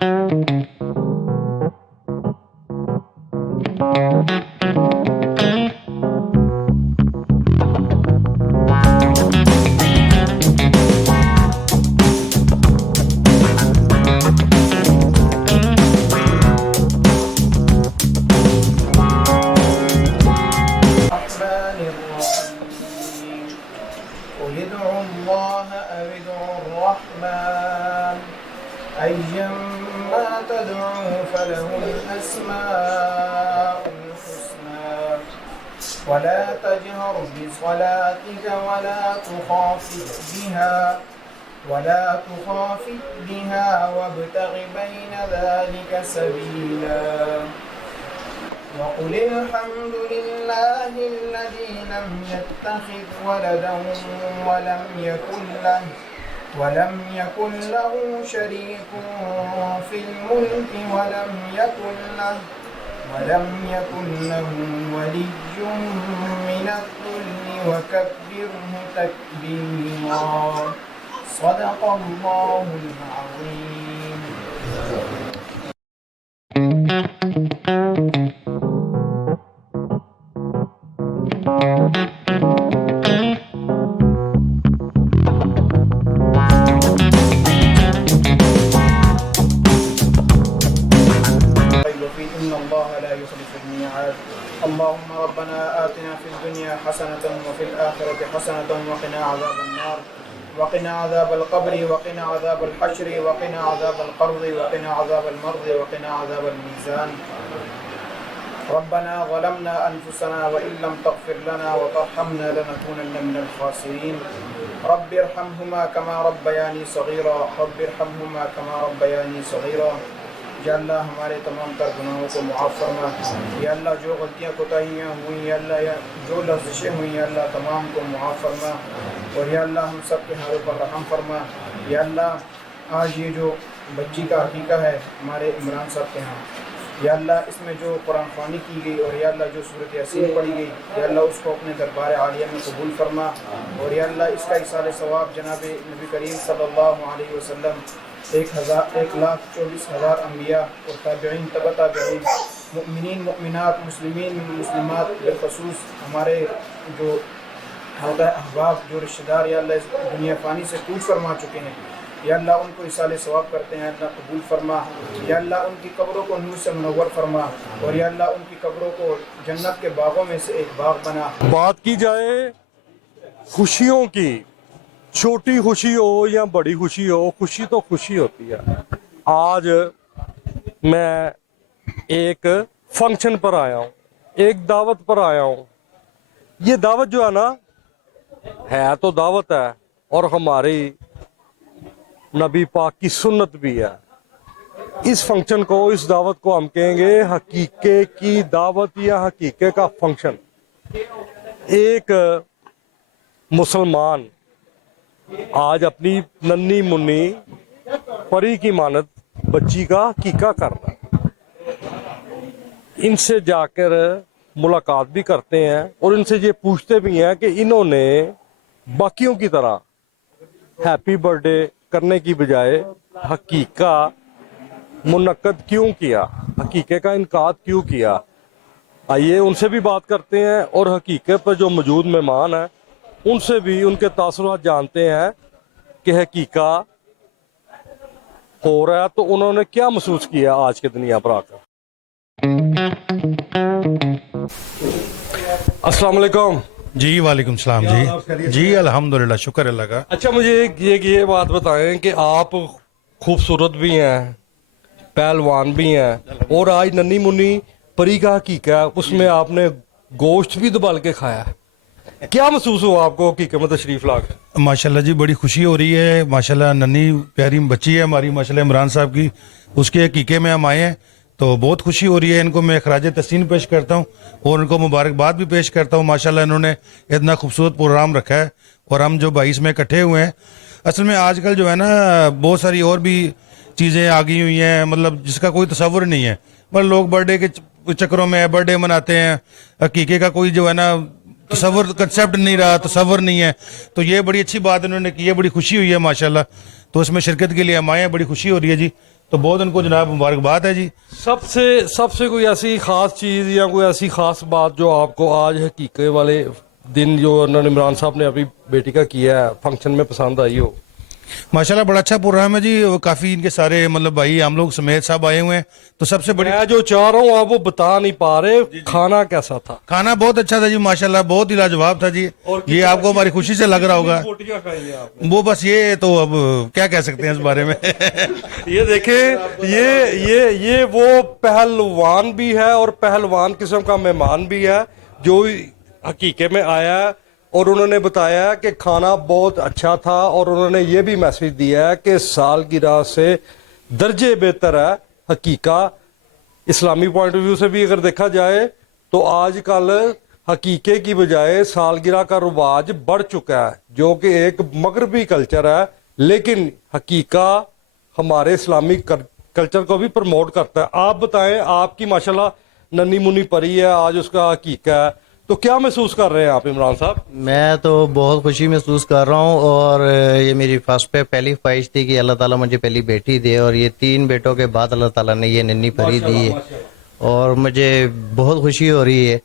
قل ادعوا الله أو ادعوا الرحمن أيما تدعوا فله الأسماء الحسنى ولا تجهر بصلاتك ولا تخافت بها وابتغ بين ذلك سبيلا وقل الحمد لله الذي لم يتخذ ولدا ولم يكن له شريك في الملك ولم يكن له ولي من الذل وكبره تكبيرا صدق الله العظيم. إن الله لا يخلف الميعاد. اللهم ربنا آتنا في الدنيا حسنة وفي الآخرة حسنة وقنا عذاب النار وقنا عذاب القبر وقنا عذاب الحشر وقنا عذاب القرض وقنا عذاب المرض وقنا عذاب الميزان. ربنا ظلمنا أنفسنا وإن لم تغفر لنا وترحمنا لنكونن من الخاسرين. رب ارحمهما كما ربياني صغيرا رب ارحمهما كما ربياني صغيرا. یا اللہ ہمارے تمام تر گناہوں کو معاف فرما. یا اللہ جو غلطیاں کوتاہیاں ہوئیں یا اللہ جو لغزشیں ہوئیں یا اللہ تمام کو معاف فرما. اور یا اللہ ہم سب کے حالوں پر رحم فرما. یا اللہ آج یہ جو بچی کا عقیقہ ہے ہمارے عمران صاحب کے ہاں، یا اللہ اس میں جو قرآن خوانی کی گئی اور یا اللہ جو صورت یاسین پڑھی گئی یا اللہ اس کو اپنے دربار عالیہ میں قبول فرما. اور یا اللہ اس کا ایصال ثواب جناب نبی کریم صلی اللہ علیہ وسلم 1,24,000 انبیاء اور تابعین تبع تابعین مؤمنین مؤمنات مسلمین مسلمات بالخصوص ہمارے جو حلقہ احباب جو رشتہ دار یا اللہ اس دنیا فانی سے کوچ فرما چکے ہیں یا اللہ ان کو ایصال ثواب کرتے ہیں اللہ قبول فرما. یا اللہ ان کی قبروں کو نور سے منور فرما اور یا اللہ ان کی قبروں کو جنت کے باغوں میں سے ایک باغ بنا. بات کی جائے خوشیوں کی، چھوٹی خوشی ہو یا بڑی خوشی ہو، خوشی تو خوشی ہوتی ہے. آج میں ایک فنکشن پر آیا ہوں، ایک دعوت پر آیا ہوں. یہ دعوت جو ہے نا ہے تو دعوت ہے اور ہماری نبی پاک کی سنت بھی ہے. اس فنکشن کو، اس دعوت کو ہم کہیں گے حقیقے کی دعوت یا حقیقے کا فنکشن. ایک مسلمان آج اپنی ننھی منی پری کی مانت بچی کا عقیقہ کرنا، ان سے جا کر ملاقات بھی کرتے ہیں اور ان سے یہ پوچھتے بھی ہیں کہ انہوں نے باقیوں کی طرح ہیپی برتھ ڈے کرنے کی بجائے حقیقہ منعقد کیوں کیا، حقیقے کا انعقاد کیوں کیا. آئیے ان سے بھی بات کرتے ہیں اور حقیقے پر جو موجود مہمان ہیں ان سے بھی ان کے تاثرات جانتے ہیں کہ حقیقہ ہو رہا ہے تو انہوں نے کیا محسوس کیا آج کے دنیا پر آ کر. السلام علیکم. جی وعلیکم السلام. جی الحمدللہ شکر اللہ کا. اچھا مجھے یہ بات بتائیں کہ آپ خوبصورت بھی ہیں، پہلوان بھی ہیں اور آج ننھی منی پری کا عقیقہ ہے، اس میں آپ نے گوشت بھی دبال کے کھایا ہے. کیا محسوس ہوا آپ کو عقیقے میں تشریف لا کے؟ ماشاءاللہ جی بڑی خوشی ہو رہی ہے. ماشاءاللہ ننھی پیاری بچی ہے ہماری ماشاءاللہ عمران صاحب کی، اس کے عقیقے میں ہم آئے ہیں تو بہت خوشی ہو رہی ہے. ان کو میں خراج تحسین پیش کرتا ہوں اور ان کو مبارکباد بھی پیش کرتا ہوں. ماشاءاللہ انہوں نے اتنا خوبصورت پروگرام رکھا ہے اور ہم جو 22 میں اکٹھے ہوئے ہیں. اصل میں آج کل جو ہے نا بہت ساری اور بھی چیزیں آ گئی ہوئی ہیں، مطلب جس کا کوئی تصور نہیں ہے. مطلب لوگ برتھ ڈے کے چکروں میں برتھ ڈے مناتے ہیں، عقیقے کا کوئی جو ہے نا تصور کنسیپٹ نہیں رہا، تصور نہیں ہے. تو یہ بڑی اچھی بات انہوں نے کی ہے، بڑی خوشی ہوئی ہے ماشاءاللہ. تو اس میں شرکت کے لیے ہم آئے ہیں، بڑی خوشی ہو رہی ہے جی. تو بہت ان کو جناب مبارکباد ہے جی. سب سے کوئی ایسی خاص چیز یا کوئی ایسی خاص بات جو آپ کو آج حقیقے والے دن جو انہوں نے عمران صاحب نے اپنی بیٹی کا کیا ہے فنکشن میں پسند آئی ہو؟ ماشاءاللہ بڑا اچھا پروگرام ہے جی. وہ کافی ان کے سارے مطلب بھائی ہم لوگ سمیت صاحب آئے ہوئے ہیں. تو سب سے بڑی میں جو چاہ رہا ہوں آپ وہ بتا نہیں پا رہے کھانا کیسا تھا. کھانا بہت اچھا تھا جی ماشاءاللہ, بہت ہی لاجواب تھا جی. یہ آپ کو ہماری خوشی سے لگ رہا ہوگا. بوٹیاں کھائی ہیں آپ نے؟ وہ بس یہ تو اب کیا کہہ سکتے ہیں اس بارے میں. یہ دیکھیں یہ وہ پہلوان بھی ہے اور پہلوان قسم کا مہمان بھی ہے جو حقیقے میں آیا ہے, اور انہوں نے بتایا کہ کھانا بہت اچھا تھا, اور انہوں نے یہ بھی میسج دیا ہے کہ سالگرہ سے درجے بہتر ہے حقیقہ. اسلامی پوائنٹ آف ویو سے بھی اگر دیکھا جائے تو آج کل حقیقے کی بجائے سالگرہ کا رواج بڑھ چکا ہے جو کہ ایک مغربی کلچر ہے, لیکن حقیقہ ہمارے اسلامی کلچر کو بھی پروموٹ کرتا ہے. آپ بتائیں, آپ کی ماشاءاللہ ننی منی پری ہے, آج اس کا حقیقہ ہے, تو کیا محسوس کر رہے ہیں آپ عمران صاحب؟ میں تو بہت خوشی محسوس کر رہا ہوں, اور یہ میری فرسٹ پہ پہلی خواہش تھی کہ اللہ تعالیٰ مجھے پہلی بیٹی دے, اور یہ 3 بیٹوں کے بعد اللہ تعالیٰ نے یہ ننھی پری دی ہے, اور مجھے بہت خوشی ہو رہی ہے.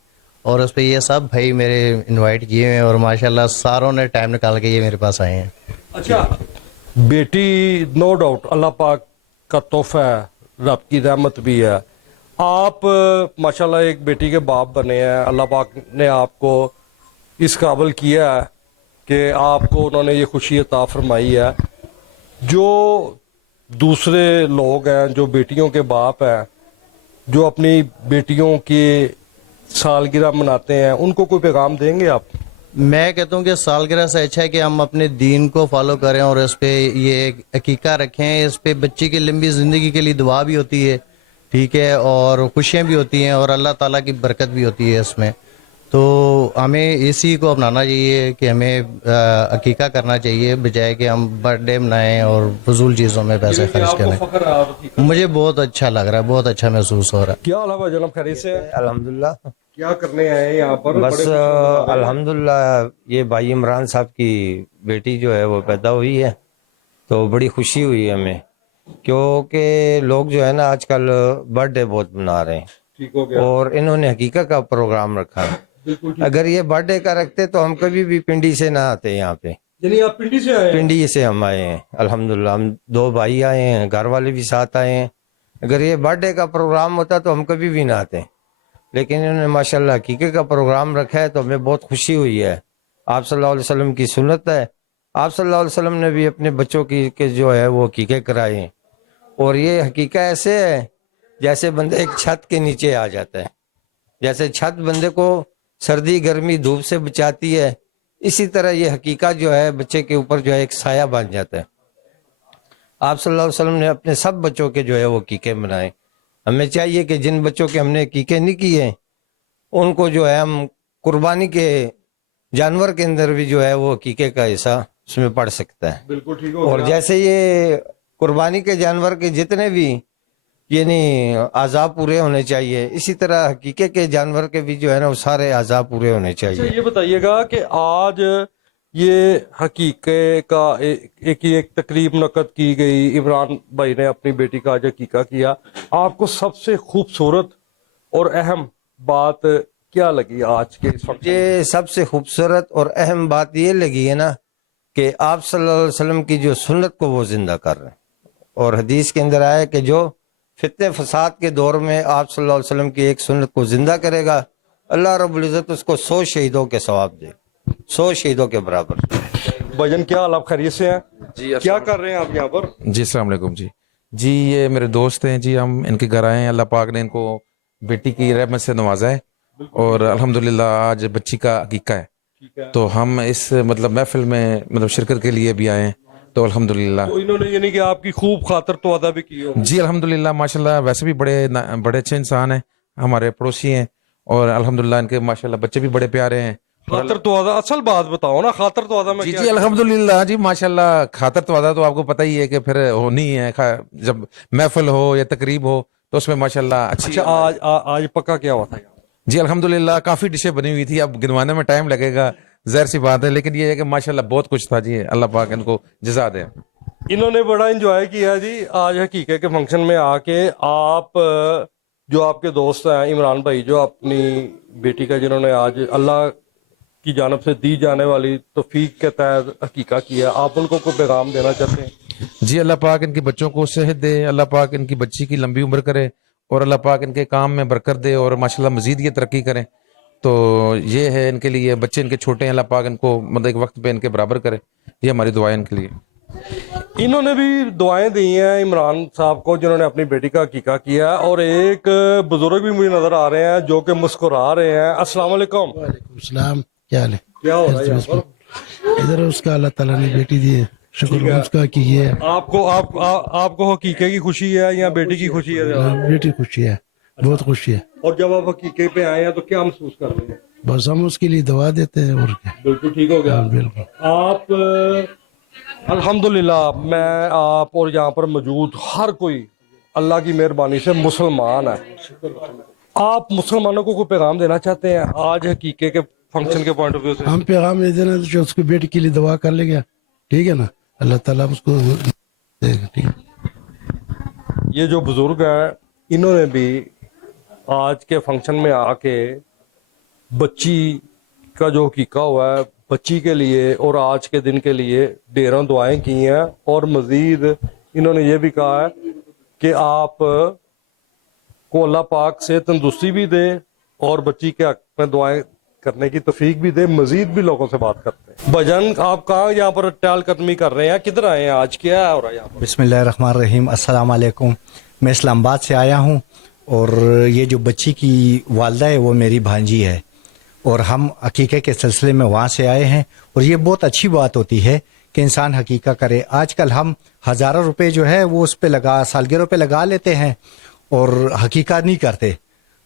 اور اس پہ یہ سب بھائی میرے انوائٹ کیے ہیں, اور ماشاءاللہ ساروں نے ٹائم نکال کے یہ میرے پاس آئے ہیں. اچھا, بیٹی نو ڈاؤٹ اللہ پاک کا تحفہ ہے, رب کی رحمت بھی ہے. آپ ماشاءاللہ ایک بیٹی کے باپ بنے ہیں, اللہ پاک نے آپ کو اس قابل کیا ہے کہ آپ کو انہوں نے یہ خوشی عطا فرمائی ہے. جو دوسرے لوگ ہیں جو بیٹیوں کے باپ ہیں جو اپنی بیٹیوں کی سالگرہ مناتے ہیں, ان کو کوئی پیغام دیں گے آپ؟ میں کہتا ہوں کہ سالگرہ سے اچھا ہے کہ ہم اپنے دین کو فالو کریں اور اس پہ یہ عقیقہ رکھیں. اس پہ بچی کی لمبی زندگی کے لیے دعا بھی ہوتی ہے, ٹھیک ہے, اور خوشیاں بھی ہوتی ہیں, اور اللہ تعالیٰ کی برکت بھی ہوتی ہے اس میں. تو ہمیں اسی کو اپنانا چاہیے کہ ہمیں عقیقہ کرنا چاہیے بجائے کہ ہم برتھ ڈے منائیں اور فضول چیزوں میں پیسے خرچ کریں. مجھے بہت اچھا لگ رہا ہے, بہت اچھا محسوس ہو رہا ہے. کیا حال ہے جناب, خیریت سے ہیں؟ الحمدللہ. کیا کرنے آئے ہیں یہاں پر؟ بس الحمدللہ یہ بھائی عمران صاحب کی بیٹی جو ہے وہ پیدا ہوئی ہے, تو بڑی خوشی ہوئی ہے ہمیں, کیونکہ لوگ جو ہے نا آج کل برتھ ڈے بہت منا رہے ہیں, ٹھیک ہو گیا, اور انہوں نے حقیقہ کا پروگرام رکھا ہے. اگر یہ برتھ ڈے کا رکھتے تو ہم کبھی بھی پنڈی سے نہ آتے یہاں پہ. یعنی آپ پنڈی سے آئے ہیں؟ پنڈی سے ہم آئے ہیں الحمدللہ. ہم 2 بھائی آئے ہیں, گھر والے بھی ساتھ آئے ہیں. اگر یہ برتھ ڈے کا پروگرام ہوتا تو ہم کبھی بھی نہ آتے, لیکن انہوں نے ماشاءاللہ حقیقے کا پروگرام رکھا ہے, تو ہمیں بہت خوشی ہوئی ہے. آپ صلی اللہ علیہ وسلم کی سنت ہے, آپ صلی اللہ علیہ وسلم نے بھی اپنے بچوں کی کے جو ہے وہ حقیقے کرائے ہیں, اور یہ حقیقہ ایسے ہے جیسے بندے ایک چھت کے نیچے آ جاتا ہے. جیسے چھت بندے کو سردی گرمی دھوپ سے بچاتی ہے, اسی طرح یہ حقیقہ جو ہے بچے کے اوپر جو ہے ایک سایہ بن جاتا ہے. آپ صلی اللہ علیہ وسلم نے اپنے سب بچوں کے جو ہے وہ حقیقے منائے. ہمیں چاہیے کہ جن بچوں کے ہم نے حقیقے نہیں کیے ان کو جو ہے ہم قربانی کے جانور کے اندر بھی جو ہے وہ حقیقے کا حصہ اس میں پڑ سکتا ہے. بالکل ٹھیک ہو اور گیا. جیسے یہ قربانی کے جانور کے جتنے بھی یعنی اعضاء پورے ہونے چاہیے, اسی طرح حقیقے کے جانور کے بھی جو ہے نا وہ سارے اعضاء پورے ہونے چاہیے. اچھا, یہ بتائیے گا کہ آج یہ حقیقے کا ایک تقریب منعقد کی گئی, عمران بھائی نے اپنی بیٹی کا آج عقیقہ کیا, آپ کو سب سے خوبصورت اور اہم بات کیا لگی آج کے اس وقت؟ مجھے سب سے خوبصورت اور اہم بات یہ لگی ہے نا کہ آپ صلی اللہ علیہ وسلم کی جو سنت کو وہ زندہ کر رہے ہیں, اور حدیث کے اندر آیا کہ جو فتنے فساد کے دور میں آپ صلی اللہ علیہ وسلم کی ایک سنت کو زندہ کرے گا, اللہ رب العزت اس کو 100 شہیدوں کے ثواب دے, 100 شہیدوں کے برابر. بھجن کیا حال, آپ خیریت سے ہیں؟ جی کیا کر رہے ہیں آپ یہاں پر؟ جی السلام علیکم. جی یہ میرے دوست ہیں جی, ہم ان کے گھر آئے ہیں. اللہ پاک نے ان کو بیٹی کی رحمت سے نوازا ہے, اور الحمدللہ آج بچی کا عقیقہ ہے, تو ہم اس مطلب محفل میں مطلب شرکت کے لیے بھی آئے ہیں. تو الحمدللہ تو انہوں نے یعنی کہ آپ کی خوب خاطر تو ادا بھی کی ہو؟ جی الحمدللہ ماشاءاللہ, ویسے بھی بڑے اچھے انسان ہیں, ہمارے پڑوسی ہیں, اور الحمدللہ ان کے ماشاءاللہ بچے بھی بڑے پیارے ہیں. خاطر تو ادا, اصل بات بتاؤ نا, خاطر تو ادا میں جی کیا؟ جی الحمدللہ جی ماشاءاللہ. خاطر تو ادا تو آپ کو پتہ ہی ہے کہ پھر ہونی ہے, جب محفل ہو یا تقریب ہو تو اس میں ماشاءاللہ اچھی. اچھا, آج پکا کیا ہوا تھا؟ جی الحمدللہ کافی ڈشیں بنی ہوئی تھی, اب گنوانے میں ٹائم لگے گا, ظاہر سی بات ہے, لیکن یہ ہے کہ ماشاءاللہ بہت کچھ تھا جی. اللہ پاک ان کو جزا دے. انہوں نے بڑا انجوائے کیا جی آج حقیقے کے فنکشن میں آ کے. آپ جو آپ کے دوست ہیں عمران بھائی جو اپنی بیٹی کا جنہوں نے آج اللہ کی جانب سے دی جانے والی توفیق کے تحت حقیقہ کیا, آپ ان کو کوئی پیغام دینا چاہتے ہیں؟ جی اللہ پاک ان کے بچوں کو صحت دے, اللہ پاک ان کی بچی کی لمبی عمر کرے, اور اللہ پاک ان کے کام میں برکت دے, اور ماشاءاللہ مزید یہ ترقی کریں. تو یہ ہے ان کے لیے, بچے ان کے چھوٹے ہیں, اللہ پاک ان کو مطلب ایک وقت پہ ان کے برابر کرے, یہ ہماری دعائیں ان کے لیے. انہوں نے بھی دعائیں دی ہیں عمران صاحب کو جنہوں نے اپنی بیٹی کا عقیقہ کیا ہے, اور ایک بزرگ بھی مجھے نظر آ رہے ہیں جو کہ مسکرا رہے ہیں. السلام علیکم. وعلیکم السلام, کیا حال ہے؟ کیا ہو رہا ہے یہاں پر؟ ادھر اس کا اللہ تعالیٰ نے بیٹی دی ہے, شکر اس کا کی ہے. آپ کو حقیقے کی خوشی ہے یا بیٹی کی خوشی ہے؟ بیٹی خوشی ہے, بہت خوشی ہے. اور جب آپ حقیقے پہ آئے ہیں تو کیا محسوس کر رہے ہیں؟ بس ہم اس کے لیے دعا دیتے ہیں, اور کیا. بالکل ٹھیک ہو گیا. بالکل. آپ الحمدللہ, میں آپ اور یہاں پر موجود ہر کوئی اللہ کی مہربانی سے مسلمان ہے. آپ مسلمانوں کو کوئی پیغام دینا چاہتے ہیں آج حقیقے کے فنکشن کے پوائنٹ آف ویو سے؟ ہم پیغام یہ دینا جو اس کو بیٹی کے لیے دعا کر لے گا, ٹھیک ہے نا, اللہ تعالیٰ اس کو دے گا, ٹھیک ہے. یہ جو بزرگ ہیں انہوں نے بھی آج کے فنکشن میں آ کے بچی کا جو حقیقہ ہوا ہے بچی کے لیے اور آج کے دن کے لیے ڈھیروں دعائیں کی ہیں, اور مزید انہوں نے یہ بھی کہا ہے کہ آپ کو اللہ پاک سے تندرستی بھی دے اور بچی کے حق میں دعائیں کرنے کی توفیق بھی دے. مزید بھی لوگوں سے بات کرتے ہیں. بھجن آپ کہاں یہاں پر ٹہل قدمی کر رہے ہیں, کدھر آئے ہیں آج, کیا ہو رہا ہے یہاں پر؟ بسم اللہ الرحمن الرحیم. السلام علیکم. میں اسلام آباد سے آیا ہوں, اور یہ جو بچی کی والدہ ہے وہ میری بھانجی ہے, اور ہم عقیقے کے سلسلے میں وہاں سے آئے ہیں. اور یہ بہت اچھی بات ہوتی ہے کہ انسان حقیقہ کرے. آج کل ہم ہزاروں روپے جو ہے وہ اس پہ سالگرہوں پہ لگا لیتے ہیں اور حقیقہ نہیں کرتے.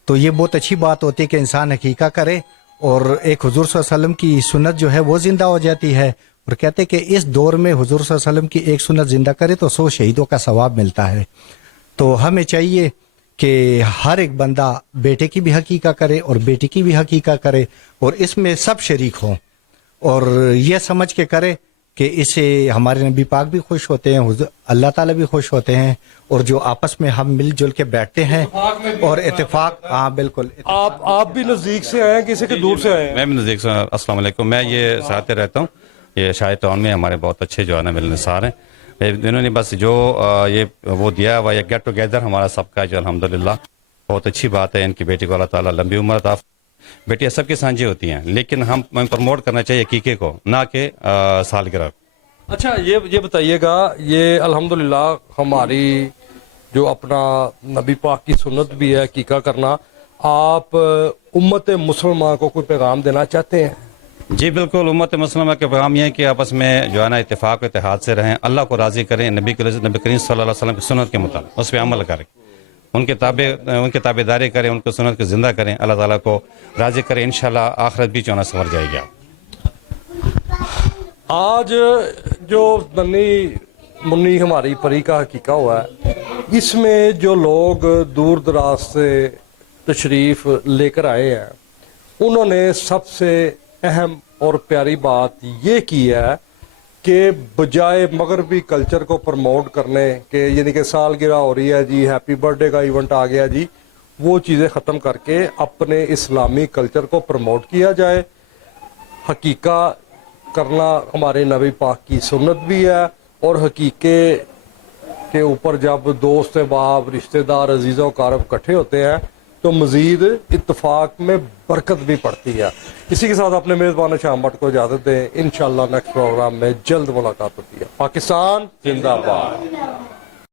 تو یہ بہت اچھی بات ہوتی ہے کہ انسان حقیقہ کرے, اور ایک حضور صلی اللہ علیہ وسلم کی سنت جو ہے وہ زندہ ہو جاتی ہے. اور کہتے کہ اس دور میں حضور صلی اللہ علیہ وسلم کی ایک سنت زندہ کرے تو 100 شہیدوں کا ثواب ملتا ہے. تو ہمیں چاہیے کہ ہر ایک بندہ بیٹے کی بھی حقیقہ کرے اور بیٹی کی بھی حقیقہ کرے, اور اس میں سب شریک ہوں, اور یہ سمجھ کے کرے کہ اس سے ہمارے نبی پاک بھی خوش ہوتے ہیں, اللہ تعالیٰ بھی خوش ہوتے ہیں, اور جو آپس میں ہم مل جل کے بیٹھتے ہیں اور اتفاق. ہاں بالکل. آپ بھی نزدیک سے آئے ہیں کسی کے دور سے آئے ہیں؟ میں بھی نزدیک سے. السلام علیکم. میں یہ ساتھ رہتا ہوں, یہ شاہد ٹاؤن میں ہمارے بہت اچھے جو ہے نا ملنسار ہیں. انہوں نے بس جو یہ وہ دیا ہوا یہ گیٹ ٹوگیدر ہمارا سب کا جو الحمدللہ بہت اچھی بات ہے. ان کی بیٹی کو اللہ تعالیٰ لمبی عمر عطا. بیٹیاں سب کی سانجھی ہوتی ہیں, لیکن ہم پروموٹ کرنا چاہیے عقیقے کو, نہ کہ سالگرہ. اچھا یہ بتائیے گا, یہ الحمدللہ ہماری جو اپنا نبی پاک کی سنت بھی ہے عقیقہ کرنا, آپ امت مسلمہ کو کوئی پیغام دینا چاہتے ہیں؟ جی بالکل. امت مسلمہ کے پیغام یہ ہے کہ آپس میں جو ہے نا اتفاق و اتحاد سے رہیں, اللہ کو راضی کریں, نبی کریم صلی اللہ علیہ وسلم کی سنت کے مطابق اس پہ عمل کریں, ان کے تابع داری کریں, ان کو سنت کو زندہ کریں, اللہ تعالیٰ کو راضی کریں. انشاءاللہ آخرت بھی چونا سنور جائے گا. آج جو ننھی منی ہماری پری کا حقیقہ ہوا ہے, اس میں جو لوگ دور دراز سے تشریف لے کر آئے ہیں انہوں نے سب سے اہم اور پیاری بات یہ کی ہے کہ بجائے مغربی کلچر کو پروموٹ کرنے کے, یعنی کہ سالگرہ ہو رہی ہے جی, ہیپی برتھ ڈے کا ایونٹ آ گیا جی, وہ چیزیں ختم کر کے اپنے اسلامی کلچر کو پروموٹ کیا جائے. حقیقہ کرنا ہمارے نبی پاک کی سنت بھی ہے, اور حقیقے کے اوپر جب دوست احباب رشتہ دار عزیز و اقارب اکٹھے ہوتے ہیں تو مزید اتفاق میں برکت بھی پڑتی ہے. اسی کے ساتھ اپنے میزبان شام بٹ کو اجازت دیں. انشاءاللہ نیکسٹ پروگرام میں جلد ملاقات ہوتی ہے. پاکستان زندہ باد.